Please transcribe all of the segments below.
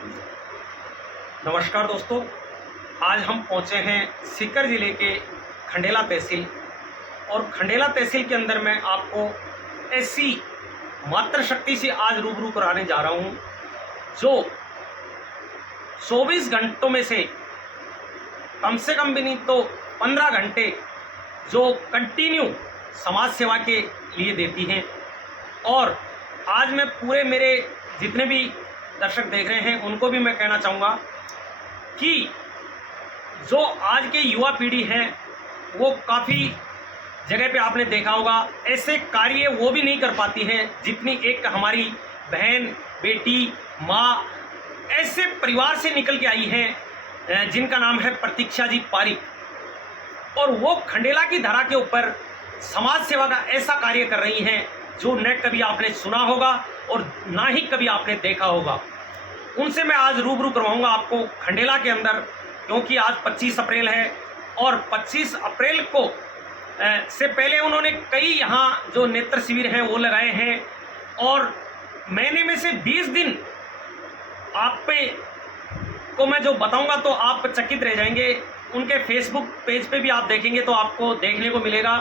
नमस्कार दोस्तों, आज हम पहुंचे हैं सीकर जिले के खंडेला तहसील। और खंडेला तहसील के अंदर मैं आपको ऐसी मातृशक्ति से आज रूबरू कराने जा रहा हूं जो 24 घंटों में से कम भी नहीं तो 15 घंटे जो कंटिन्यू समाज सेवा के लिए देती हैं। और आज मैं पूरे मेरे जितने भी दर्शक देख रहे हैं उनको भी मैं कहना चाहूँगा कि जो आज के युवा पीढ़ी है वो काफ़ी जगह पे आपने देखा होगा ऐसे कार्य वो भी नहीं कर पाती हैं जितनी एक हमारी बहन, बेटी, माँ ऐसे परिवार से निकल के आई हैं जिनका नाम है प्रतीक्षा जी पारिक। और वो खंडेला की धरा के ऊपर समाज सेवा का ऐसा कार्य कर रही हैं जो न कभी आपने सुना होगा और ना ही कभी आपने देखा होगा। उनसे मैं आज रूबरू करवाऊंगा आपको खंडेला के अंदर, क्योंकि आज 25 अप्रैल है और 25 अप्रैल को से पहले उन्होंने कई यहाँ जो नेत्र शिविर हैं वो लगाए हैं। और महीने में से 20 दिन आप पे को मैं जो बताऊंगा तो आप चकित रह जाएंगे। उनके फेसबुक पेज पे भी आप देखेंगे तो आपको देखने को मिलेगा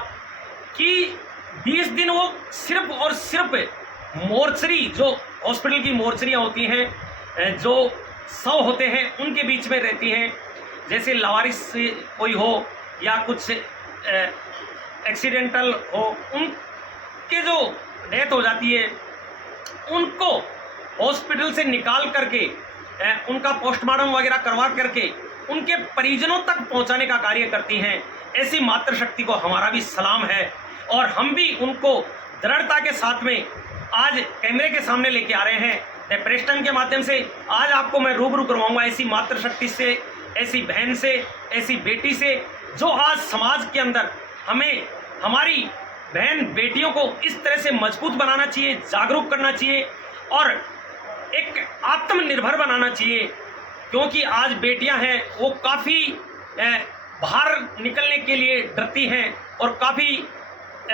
कि 20 दिन वो सिर्फ और सिर्फ मोर्चरी, जो हॉस्पिटल की मोर्चरियाँ होती हैं, जो शव होते हैं उनके बीच में रहती हैं। जैसे लावारिस कोई हो या कुछ एक्सीडेंटल हो, उनके जो डेथ हो जाती है उनको हॉस्पिटल से निकाल करके उनका पोस्टमार्टम वगैरह करवा करके उनके परिजनों तक पहुंचाने का कार्य करती हैं। ऐसी मातृशक्ति को हमारा भी सलाम है और हम भी उनको दृढ़ता के साथ में आज कैमरे के सामने लेके आ रहे हैं। प्रेस्टन के माध्यम से आज आपको मैं रूबरू करवाऊंगा ऐसी मातृशक्ति से, ऐसी बहन से, ऐसी बेटी से जो आज समाज के अंदर हमें हमारी बहन बेटियों को इस तरह से मजबूत बनाना चाहिए, जागरूक करना चाहिए और एक आत्मनिर्भर बनाना चाहिए। क्योंकि आज बेटियां हैं वो काफ़ी बाहर निकलने के लिए डरती हैं और काफ़ी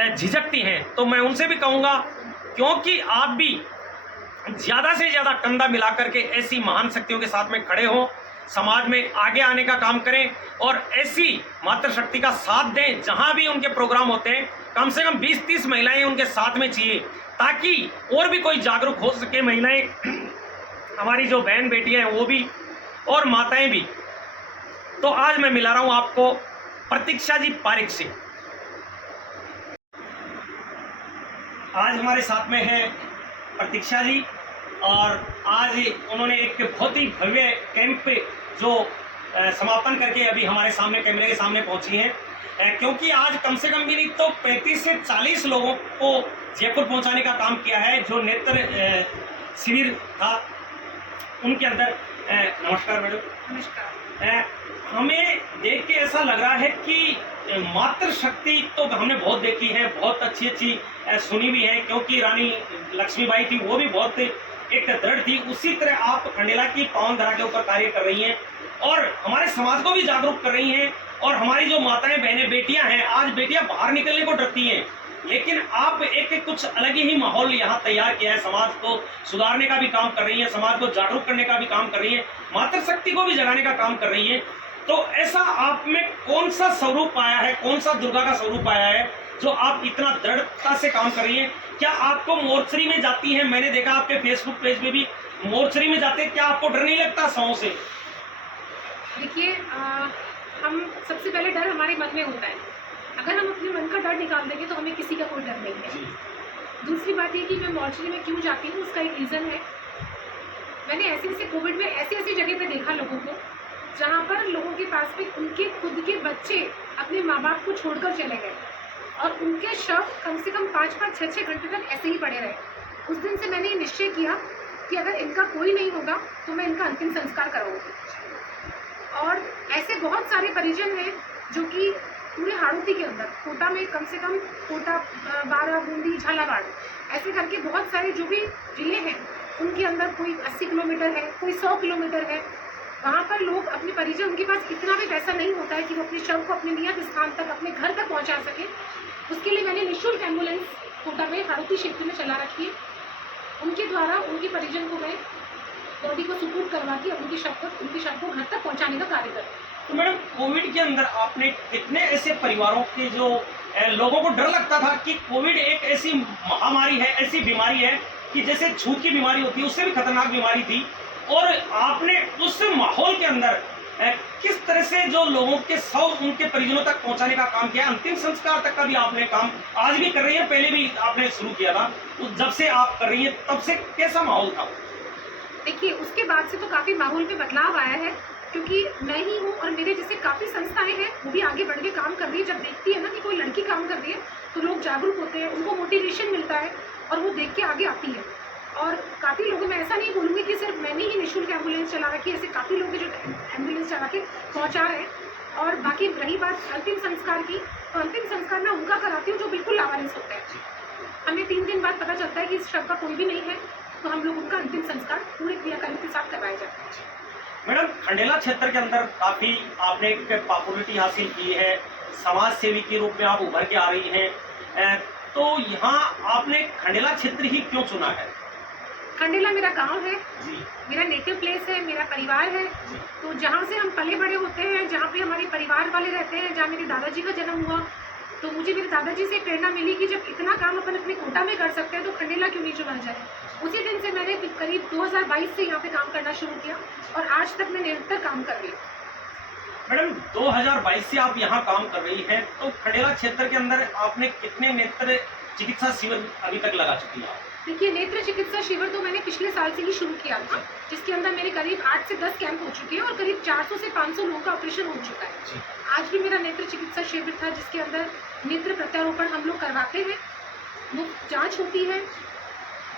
झिझकती हैं। तो मैं उनसे भी कहूँगा क्योंकि आप भी ज़्यादा से ज़्यादा कंधा मिला करके ऐसी महान शक्तियों के साथ में खड़े हों, समाज में आगे आने का काम करें और ऐसी मातृशक्ति का साथ दें। जहाँ भी उनके प्रोग्राम होते हैं कम से कम 20-30 महिलाएं उनके साथ में चाहिए ताकि और भी कोई जागरूक हो सके। महिलाएं, हमारी जो बहन बेटियां हैं वो भी और माताएं भी। तो आज मैं मिला रहा हूँ आपको प्रतीक्षा जी पारिक से। आज हमारे साथ में है प्रतीक्षा जी और आज उन्होंने एक बहुत ही भव्य कैंप पे जो समापन करके अभी हमारे सामने कैमरे के सामने पहुंची हैं। क्योंकि आज कम से कम भी नहीं तो 35 से 40 लोगों को जयपुर पहुंचाने का काम किया है जो नेत्र शिविर था उनके अंदर। नमस्कार मैडम। नमस्कार। हमें देख के ऐसा लग रहा है कि मातृशक्ति तो हमने बहुत देखी है, बहुत अच्छी अच्छी सुनी भी है, क्योंकि रानी लक्ष्मीबाई थी वो भी बहुत एक दृढ़ थी। उसी तरह आप खंडेला की पावन धरा के ऊपर कार्य कर रही हैं और हमारे समाज को भी जागरूक कर रही हैं। और हमारी जो माताएं, बहनें, बेटियां हैं, आज बेटियां बाहर निकलने को डरती हैं, लेकिन आप एक कुछ अलग ही माहौल यहाँ तैयार किया है। समाज को सुधारने का भी काम कर रही है, समाज को जागरूक करने का भी काम कर रही है, मातृशक्ति को भी जगाने का काम कर रही है। तो ऐसा आप में कौन सा स्वरूप आया है, कौन सा दुर्गा का स्वरूप आया है जो आप इतना दृढ़ता से काम कर रही हैं? क्या आपको मोर्चरी में जाती हैं? मैंने देखा आपके फेसबुक पेज में भी मोर्चरी में जाते हैं, क्या आपको डर नहीं लगता शवों से? देखिए, हम सबसे पहले डर हमारे मन में होता है। अगर हम अपने मन का डर निकाल देंगे तो हमें किसी का कोई डर नहीं है। दूसरी बात ये कि मैं मोर्चरी में क्यों जाती हूँ उसका एक रीज़न है। मैंने ऐसे कोविड में ऐसी जगह पे देखा लोगों को जहाँ पर लोगों के पास में उनके खुद के बच्चे अपने माँ बाप को छोड़कर चले गए और उनके शव कम से कम 5-5, 6-6 घंटे तक ऐसे ही पड़े रहे। उस दिन से मैंने निश्चय किया कि अगर इनका कोई नहीं होगा तो मैं इनका अंतिम संस्कार कराऊंगी। और ऐसे बहुत सारे परिजन हैं जो कि पूरे हाड़ौती के अंदर, कोटा में कम से कम कोटा, बारा, बूंदी, झालावाड़, ऐसे करके बहुत सारे जो भी जिले हैं उनके अंदर कोई 80 किलोमीटर है, कोई 100 किलोमीटर है। वहाँ पर लोग अपने परिजन, उनके पास इतना भी पैसा नहीं होता है कि वो अपने शव को अपने नियत स्थान तक, अपने घर तक पहुँचा सके। उसके लिए मैंने निःशुल्क एम्बुलेंस कोटा में हाड़ौती क्षेत्र में चला रखी है। उनके द्वारा उनके परिजन को मैं बॉडी को सुपुर्द करवा के उनकी शव को घर तक पहुंचाने का कार्य करें। तो मैडम, कोविड के अंदर आपने कितने ऐसे परिवारों के जो लोगों को डर लगता था कि कोविड एक ऐसी महामारी है, ऐसी बीमारी है कि जैसे छूत की बीमारी होती है, उससे भी खतरनाक बीमारी थी, और आपने उस माहौल के अंदर किस तरह से जो लोगों के शव उनके परिजनों तक पहुंचाने का काम किया, अंतिम संस्कार तक का भी आपने काम आज भी कर रही है, पहले भी आपने शुरू किया था, तो जब से आप कर रही है तब से कैसा माहौल था? देखिए, उसके बाद से तो काफ़ी माहौल में बदलाव आया है, क्योंकि मैं ही हूँ और मेरे जैसे काफ़ी संस्थाएं हैं वो भी आगे बढ़ के काम कर रही है। जब देखती है ना कि कोई लड़की काम कर रही है तो लोग जागरूक होते हैं, उनको मोटिवेशन मिलता है और वो देख के आगे आती है। और काफ़ी लोगों में ऐसा नहीं बोलूँगी कि सिर्फ मैंने ही निःशुल्क एम्बुलेंस चला रखी है, ऐसे काफ़ी लोग हैं जो एम्बुलेंस चला के पहुँचा रहे हैं। और बाकी रही बात अंतिम संस्कार की, तो अंतिम संस्कार मैं उनका कराती हूँ जो बिल्कुल लावारिस होते हैं। हमें 3 दिन बाद पता चलता है कि इस शव का कोई भी नहीं है, तो हम लोग उनका अंतिम संस्कार पूरे क्रियाकर्म के साथ करवाया जाता है। मैडम, खंडेला क्षेत्र के अंदर काफ़ी आपने एक पॉपुलरिटी हासिल की है, समाज सेवी के रूप में आप उभर के आ रही हैं, तो यहाँ आपने खंडेला क्षेत्र ही क्यों चुना है? खंडेला मेरा गांव है जी, मेरा नेटिव प्लेस है, मेरा परिवार है। तो जहाँ से हम पले बड़े होते हैं, जहाँ पे हमारे परिवार वाले रहते हैं, जहाँ मेरे दादाजी का जन्म हुआ, तो मुझे मेरे दादाजी से प्रेरणा मिली कि जब इतना काम अपन अपने कोटा में कर सकते हैं तो खंडेला क्यों नहीं चुना जाए। उसी दिन से मैंने करीब 2022 से यहाँ पे काम करना शुरू किया और आज तक मैं निरंतर काम कर रही हूँ। मैडम, 2022 से आप यहाँ काम कर रही हैं, तो खंडेला क्षेत्र के अंदर आपने कितने नेत्र चिकित्सा शिविर अभी तक लगा चुकी हैं? देखिए, नेत्र चिकित्सा शिविर तो मैंने पिछले साल से ही शुरू किया था, जिसके अंदर मेरे करीब 8 से 10 कैंप हो चुके हैं और करीब 400 से 500 लोगों का ऑपरेशन हो चुका है। आज भी मेरा नेत्र चिकित्सा शिविर था, जिसके अंदर नेत्र प्रत्यारोपण हम लोग करवाते हैं, मुफ्त जांच होती है,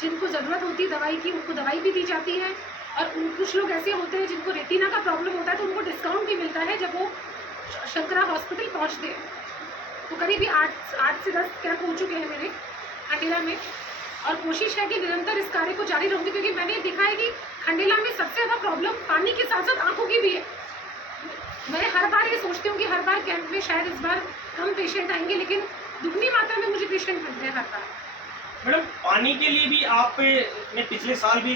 जिनको ज़रूरत होती है दवाई की उनको दवाई भी दी जाती है, और कुछ लोग ऐसे होते हैं जिनको रेटिना का प्रॉब्लम होता है तो उनको डिस्काउंट भी मिलता है जब वो शंकरा हॉस्पिटल पहुँचते हैं। तो करीब 8 से 10 कैंप हो चुके हैं मेरे खंडेला में, और कोशिश है कि निरंतर इस कार्य को जारी रहूंगी, क्योंकि मैंने देखा है कि खंडेला में सबसे ज़्यादा प्रॉब्लम पानी के साथ साथ आंखों की भी है। मैं हर बार ये सोचती हूँ कि हर बार कैंप में शायद इस बार कम पेशेंट आएंगे, लेकिन दुगनी मात्रा में मुझे पेशेंट मिलते हैं हर बार। मैडम, पानी के लिए भी आपने पिछले साल भी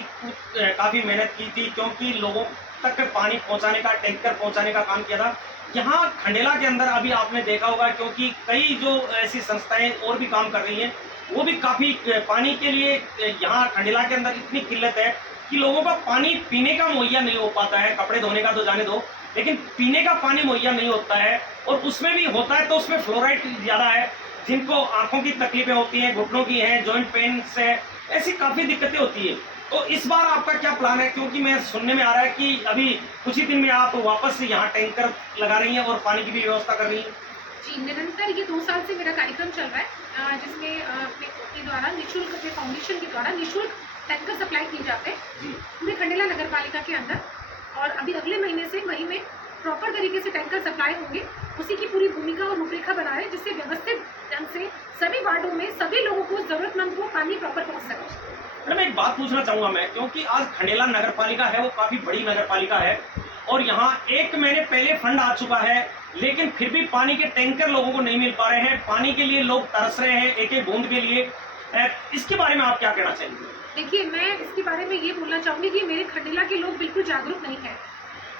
काफ़ी मेहनत की थी, क्योंकि लोगों तक पानी पहुंचाने का, टैंकर पहुंचाने का काम किया था। यहाँ खंडेला के अंदर अभी आपने देखा होगा, क्योंकि कई जो ऐसी संस्थाएं और भी काम कर रही हैं, वो भी काफ़ी पानी के लिए यहाँ खंडेला के अंदर इतनी किल्लत है कि लोगों का पानी पीने का मुहैया नहीं हो पाता है। कपड़े धोने का तो जाने दो, लेकिन पीने का पानी मुहैया नहीं होता है, और उसमें भी होता है तो उसमें फ्लोराइड ज़्यादा है। जिनको आंखों की तकलीफें होती हैं, घुटनों की हैं, जॉइंट पेन से, ऐसी काफ़ी दिक्कतें होती हैं। तो इस बार आपका क्या प्लान है? क्योंकि मैं सुनने में आ रहा है कि अभी कुछ ही दिन में आप वापस से यहाँ टैंकर लगा रही हैं और पानी की भी व्यवस्था कर रही हैं। जी, निरंतर ये 2 साल से मेरा कार्यक्रम चल रहा है, जिसमें अपने के द्वारा निःशुल्क, अपने फाउंडेशन के द्वारा निःशुल्क टैंकर सप्लाई किए जाते हैं पूरे खंडेला नगर पालिका के अंदर। और अभी अगले महीने से मई में प्रॉपर तरीके से टैंकर सप्लाई होंगे, उसी की पूरी भूमिका और रूपरेखा बना रहे हैं, जिससे व्यवस्थित ढंग से सभी वार्डों में सभी लोगों को, जरूरतमंद को पानी प्रॉपर पहुँच सके। मैडम, एक बात पूछना चाहूँगा मैं, क्योंकि आज खंडेला नगर पालिका है वो काफ़ी बड़ी नगर पालिका है, और यहाँ 1 महीने पहले फंड आ चुका है, लेकिन फिर भी पानी के टैंकर लोगों को नहीं मिल पा रहे हैं। पानी के लिए लोग तरस रहे हैं, एक एक बूंद के लिए। इसके बारे में आप क्या कहना चाहेंगे? देखिए, मैं इसके बारे में ये बोलना चाहूँगी कि मेरे खंडेला के लोग बिल्कुल जागरूक नहीं हैं।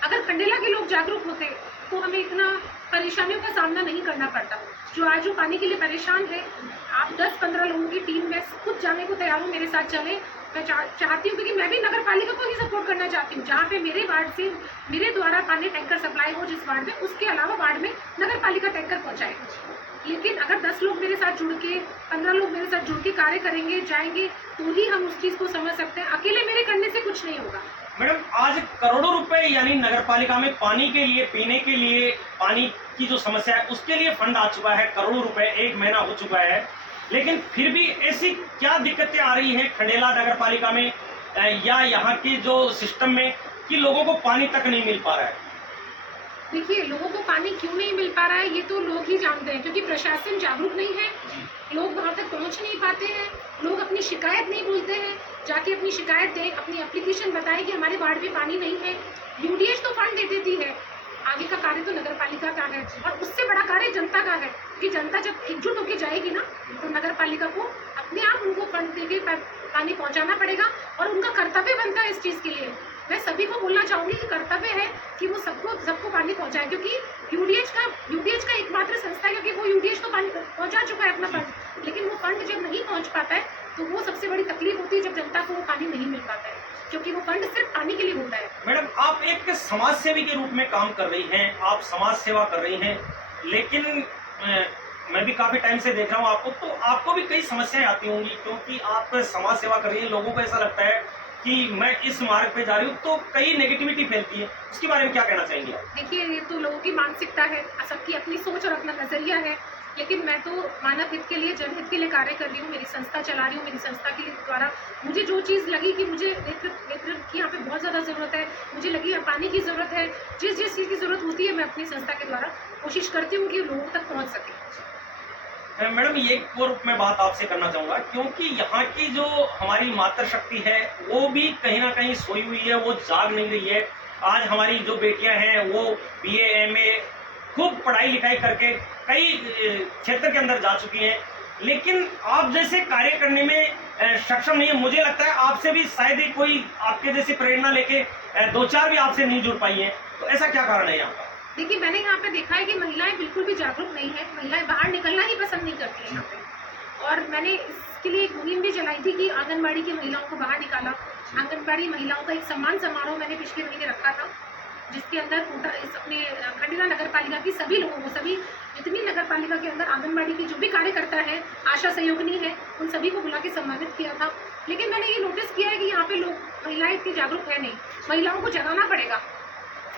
अगर खंडेला के लोग जागरूक होते तो हमें इतना परेशानियों का सामना नहीं करना पड़ता। जो पानी के लिए परेशान है, आप 10-15 लोगों की टीम में खुद जाने को तैयार हूँ, मेरे साथ चलें। मैं चाहती हूँ, क्योंकि मैं भी नगर पालिका को ही सपोर्ट करना चाहती हूँ, जहाँ पे मेरे वार्ड से मेरे द्वारा पानी टैंकर सप्लाई हो जिस वार्ड में, उसके अलावा वार्ड में नगर पालिका टैंकर पहुँचाए। लेकिन अगर 10 लोग मेरे साथ जुड़ के, 15 लोग मेरे साथ जुड़ के कार्य करेंगे, जाएंगे, तो ही हम उस चीज़ को समझ सकते हैं। अकेले मेरे करने से कुछ नहीं होगा। मैडम, आज करोड़ों रुपए यानी नगर पालिका में पानी के लिए, पीने के लिए, पानी की जो समस्या है उसके लिए फंड आ चुका है, करोड़ों रुपए, 1 महीना हो चुका है, लेकिन फिर भी ऐसी क्या दिक्कतें आ रही हैं खंडेला नगर पालिका में या यहाँ के जो सिस्टम में कि लोगों को पानी तक नहीं मिल पा रहा है? देखिए, लोगों को पानी क्यों नहीं मिल पा रहा है ये तो लोग ही जानते हैं, क्योंकि प्रशासन जागरूक नहीं है, लोग वहाँ तक पहुँच नहीं पाते हैं, लोग अपनी शिकायत नहीं बोलते हैं, जाके अपनी शिकायत दें, अपनी एप्लीकेशन बताएं कि हमारे वार्ड में पानी नहीं है। यूडीएच तो फंड दे देती है, आगे का कार्य तो नगर पालिका का है, और उससे बड़ा कार्य जनता का है कि जनता जब एकजुट होकर जाएगी ना, तो नगर पालिका को अपने आप उनको फंड देके पानी पहुँचाना पड़ेगा, और उनका कर्तव्य बनता है इस चीज़ के लिए बोलना चाहूँगी कि कर्तव्य है कि वो सबको पानी पहुँचाए, क्योंकि यूडीएच का एकमात्र संस्था है, क्योंकि वो यूडीएच तो पानी पहुँचा चुका है अपना फंड, लेकिन वो फंड जब नहीं पहुँच पाता है तो वो सबसे बड़ी तकलीफ होती है जब जनता को वो पानी नहीं मिल पाता है, क्योंकि वो फंड सिर्फ पानी के लिए होता है। मैडम, आप एक समाज सेवी के रूप में काम कर रही हैं, आप समाज सेवा कर रही हैं, लेकिन मैं भी काफी टाइम से देख रहा हूँ आपको, तो आपको भी कई समस्याएं आती होंगी, क्योंकि आप समाज सेवा कर रही हैं। लोगों को ऐसा लगता है कि मैं इस मार्ग पे जा रही हूँ, तो कई नेगेटिविटी फैलती है, उसके बारे में क्या कहना चाहेंगे आप? देखिए, ये तो लोगों की मानसिकता है, सबकी अपनी सोच और अपना नजरिया है, लेकिन मैं तो मानव हित के लिए, जनहित के लिए कार्य कर रही हूँ, मेरी संस्था चला रही हूँ। मेरी संस्था के द्वारा मुझे जो चीज़ लगी कि मुझे नेतृत्व की यहाँ पे बहुत ज़्यादा ज़रूरत है, मुझे लगी पानी की ज़रूरत है, जिस चीज़ की ज़रूरत होती है मैं अपनी संस्था के द्वारा कोशिश करती हूँ कि लोगों तक पहुँच सके। मैडम, एक और मैं बात आपसे करना चाहूँगा, क्योंकि यहाँ की जो हमारी मातृशक्ति है वो भी कहीं ना कहीं सोई हुई है, वो जाग नहीं रही है। आज हमारी जो बेटियां हैं वो BA MA खूब पढ़ाई लिखाई करके कई क्षेत्र के अंदर जा चुकी हैं, लेकिन आप जैसे कार्य करने में सक्षम नहीं है। मुझे लगता है आपसे भी शायद ही कोई आपके जैसी प्रेरणा लेके 2-4 भी आपसे नहीं जुड़ पाई हैं, तो ऐसा क्या कारण है यहाँ का? देखिए, मैंने यहाँ पे देखा है कि महिलाएं बिल्कुल भी जागरूक नहीं है, महिलाएं बाहर निकलना ही पसंद नहीं करती हैं यहाँ पे। और मैंने इसके लिए एक मुहिम भी चलाई थी कि आंगनबाड़ी की महिलाओं को बाहर निकाला। आंगनबाड़ी महिलाओं का एक सम्मान समारोह मैंने पिछले महीने रखा था, जिसके अंदर अपने खंडेला नगर पालिका की सभी लोगों को, सभी जितनी नगर पालिका के अंदर आंगनबाड़ी की जो भी कार्यकर्ता है, आशा सहयोगिनी है, उन सभी को बुला के सम्मानित किया था। लेकिन मैंने ये नोटिस किया है कि यहाँ पे लोग, महिलाएं इतनी जागरूक है नहीं। महिलाओं को जगाना पड़ेगा,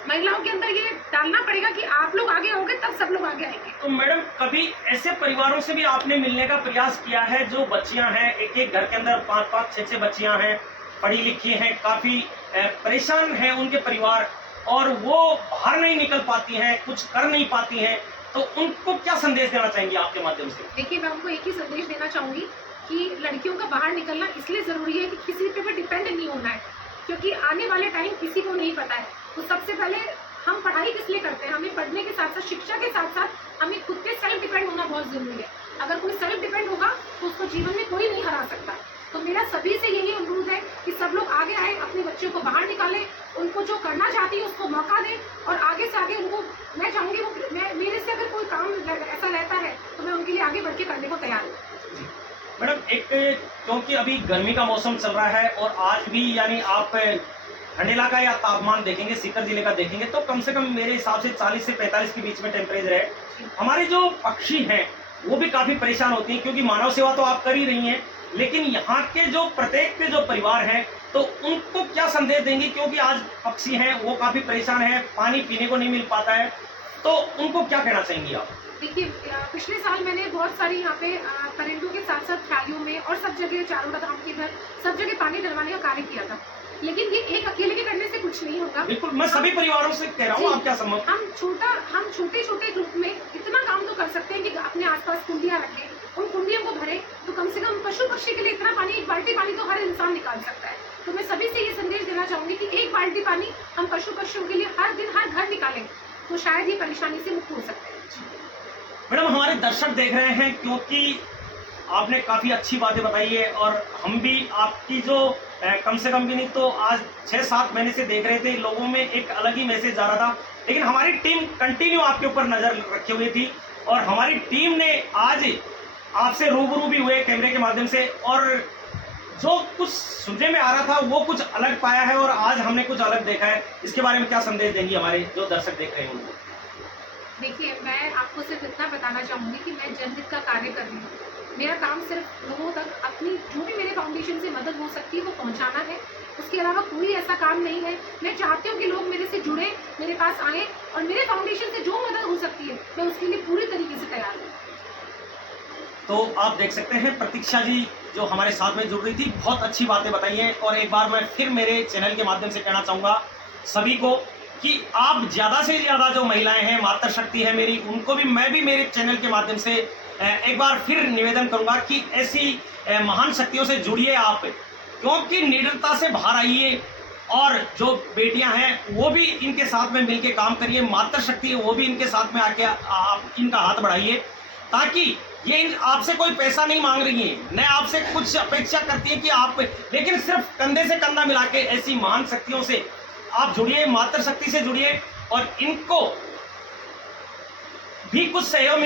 महिलाओं के अंदर ये डालना पड़ेगा कि आप लोग आगे आओगे तब सब लोग आगे आएंगे। तो मैडम, कभी ऐसे परिवारों से भी आपने मिलने का प्रयास किया है जो बच्चियां हैं, एक घर के अंदर 5-5, 6-6 बच्चियां हैं, पढ़ी लिखी हैं, काफी परेशान हैं उनके परिवार, और वो बाहर नहीं निकल पाती हैं, कुछ कर नहीं पाती हैं, तो उनको क्या संदेश देना चाहेंगे आपके माध्यम से? देखिए, मैं उनको एक ही संदेश देना चाहूंगी कि लड़कियों का बाहर निकलना इसलिए जरूरी है कि किसी पे डिपेंड नहीं होना है, क्योंकि आने वाले टाइम किसी को नहीं पता है। तो सबसे पहले हम पढ़ाई किस लिए करते हैं? हमें पढ़ने के साथ साथ, शिक्षा के साथ साथ हमें खुद पे सेल्फ डिपेंड होना बहुत जरूरी है। अगर कोई सेल्फ डिपेंड होगा तो उसको जीवन में कोई नहीं हरा सकता। तो मेरा सभी से यही अनुरोध है कि सब लोग आगे आए, अपने बच्चों को बाहर निकालें, उनको जो करना चाहती है उसको मौका दें, और आगे से आगे उनको, मैं चाहूँगी मेरे से अगर कोई काम ऐसा रहता है तो मैं उनके लिए आगे बढ़ के करने को तैयार हूँ। मैडम, एक क्योंकि अभी गर्मी का मौसम चल रहा है, और आज भी यानी आप खंडेला का या तापमान देखेंगे, सीकर जिले का देखेंगे, तो कम से कम मेरे हिसाब से 40 से 45 के बीच में टेम्परेचर है। हमारे जो पक्षी हैं वो भी काफी परेशान होती हैं, क्योंकि मानव सेवा तो आप कर ही रही हैं, लेकिन यहाँ के जो प्रत्येक के जो परिवार हैं, तो उनको क्या संदेश देंगे? क्योंकि आज पक्षी हैं वो काफी परेशान हैं, पानी पीने को नहीं मिल पाता है, तो उनको क्या कहना चाहेंगे आप? देखिए, पिछले साल मैंने बहुत सारी यहाँ पे परिंदों के साथ साथ खालियों में और सब जगह, चारों धाम के इधर सब जगह पानी डलवाने का कार्य किया था, लेकिन ये एक अकेले के करने से कुछ नहीं होगा। बिल्कुल, मैं सभी परिवारों से कह रहा हूँ, आप क्या समझ? हम छोटे छोटे ग्रुप में इतना काम तो कर सकते हैं कि अपने आसपास कुंडियाँ रखें, उन कुंडियों को भरें, तो कम से कम पशु पक्षी के लिए इतना पानी, 1 बाल्टी पानी तो हर इंसान निकाल सकता है। तो मैं सभी से ये संदेश देना चाहूंगी कि 1 बाल्टी पानी हम पशु पक्षियों के लिए हर दिन हर घर निकालें, तो शायद ये परेशानी से मुक्त हो सकते हैं। मैडम, हमारे दर्शक देख रहे हैं, क्योंकि आपने काफ़ी अच्छी बातें बताई है, और हम भी आपकी जो कम से कम भी नहीं तो आज 6-7 महीने से देख रहे थे, लोगों में एक अलग ही मैसेज जा रहा था, लेकिन हमारी टीम कंटिन्यू आपके ऊपर नज़र रखे हुई थी, और हमारी टीम ने आज आपसे रूबरू भी हुए कैमरे के माध्यम से, और जो कुछ सुनने में आ रहा था वो कुछ अलग पाया है, और आज हमने कुछ अलग देखा है। इसके बारे में क्या संदेश देंगी हमारे जो दर्शक देख रहे हैं उनको? देखिए, मैं आपको सिर्फ इतना बताना चाहूँगी कि मैं जनहित का कार्य कर रही हूँ। मेरा काम सिर्फ लोगों तक अपनी जो भी मेरे फाउंडेशन से मदद हो सकती है वो पहुँचाना है, उसके अलावा कोई ऐसा काम नहीं है। मैं चाहती हूँ कि लोग मेरे से जुड़े, मेरे पास आएँ, और मेरे फाउंडेशन से जो मदद हो सकती है मैं उसके लिए पूरी तरीके से तैयार हूँ। तो आप देख सकते हैं, प्रतीक्षा जी जो हमारे साथ में जुड़ रही थी, बहुत अच्छी बातें बताई हैं, और एक बार मैं फिर मेरे चैनल के माध्यम से कहना चाहूँगा सभी को कि आप ज़्यादा से ज़्यादा जो महिलाएं हैं, मातृशक्ति है मेरी, उनको भी, मैं भी मेरे चैनल के माध्यम से एक बार फिर निवेदन करूंगा कि ऐसी महान शक्तियों से जुड़िए आप, क्योंकि निडरता से बाहर आइए, और जो बेटियां हैं वो भी इनके साथ में मिलके काम करिए, मातृशक्ति है वो भी इनके साथ में आके आप इनका हाथ बढ़ाइए, ताकि ये आपसे कोई पैसा नहीं मांग रही है, न आपसे कुछ अपेक्षा करती है कि आप, लेकिन सिर्फ कंधे से कंधा मिला के ऐसी महान शक्तियों से आप जुड़िए, मातृशक्ति से जुड़िए और इनको भी कुछ सहयोग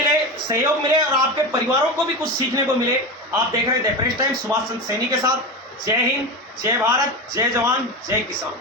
मिले और आपके परिवारों को भी कुछ सीखने को मिले। आप देख रहे थे प्रेस टाइम सुभाष चंद्र सैनी के साथ। जय हिंद, जय भारत, जय जवान, जय किसान।